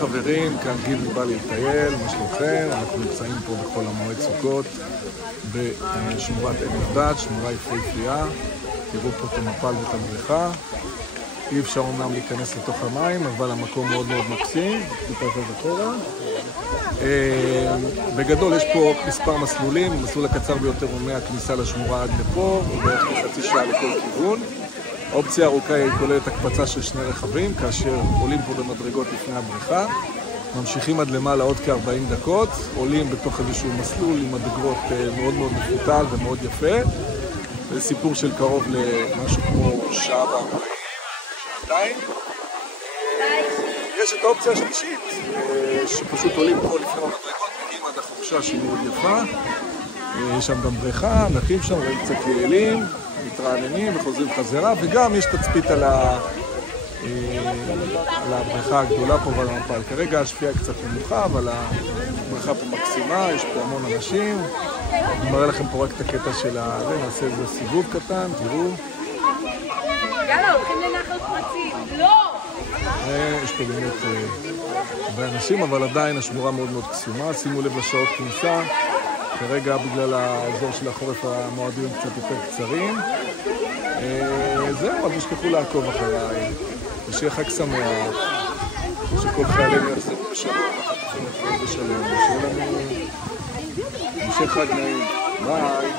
חברים, כאן גיל ובא לטייל, מה שלומכם? אנחנו נמצאים פה בכל המועד סוכות בשמורת עין ירדד, שמורה יפהפייה. תראו פה את המפל ואת הבריכה. אי אפשר אומנם להיכנס לתוך המים, אבל המקום מאוד מאוד מקסים. בגדול יש פה מספר מסלולים, המסלול הקצר ביותר הוא מהכניסה לשמורה עד לפה, ובערך חצי שעה לכל כיוון. האופציה הארוכה היא כוללת הקפצה של שני רכבים, כאשר עולים פה במדרגות לפני הבריכה, ממשיכים עד למעלה עוד כ-40 דקות, עולים בתוך איזשהו מסלול עם מדרגות מאוד מאוד מפותל ומאוד יפה. זה סיפור של קרוב למשהו כמו שעה ו40, שעתיים. יש את האופציה השלישית, שפשוט עולים פה לפני המדרגות, מגיעים עד החורשה שהיא מאוד יפה. יש שם גם בריכה, נחים שם, רואים קצת יעלים, מתרעננים וחוזרים חזרה, וגם יש תצפית על הבריכה הגדולה פה ועל המפל. כרגע השפיעה קצת נמוכה, אבל הבריכה פה מקסימה, יש פה המון אנשים. אני מראה לכם פה רק את הקטע של זה, נעשה איזה סיבוב קטן, תראו. יאללה, הולכים לנחל פרטי. לא! יש פה באמת הרבה אנשים, אבל עדיין השמורה מאוד מאוד קסומה. שימו לב לשעות כניסה. כרגע בגלל האזור של החורף המועדים קצת יותר קצרים. זהו, אז תשכחו לעקוב אחריי. ושיהיה חג שמח. שכל חיילים יחזרו בשלום, ואחר כך בשלום. ושיהיה לנו המשך חג נעים. ביי.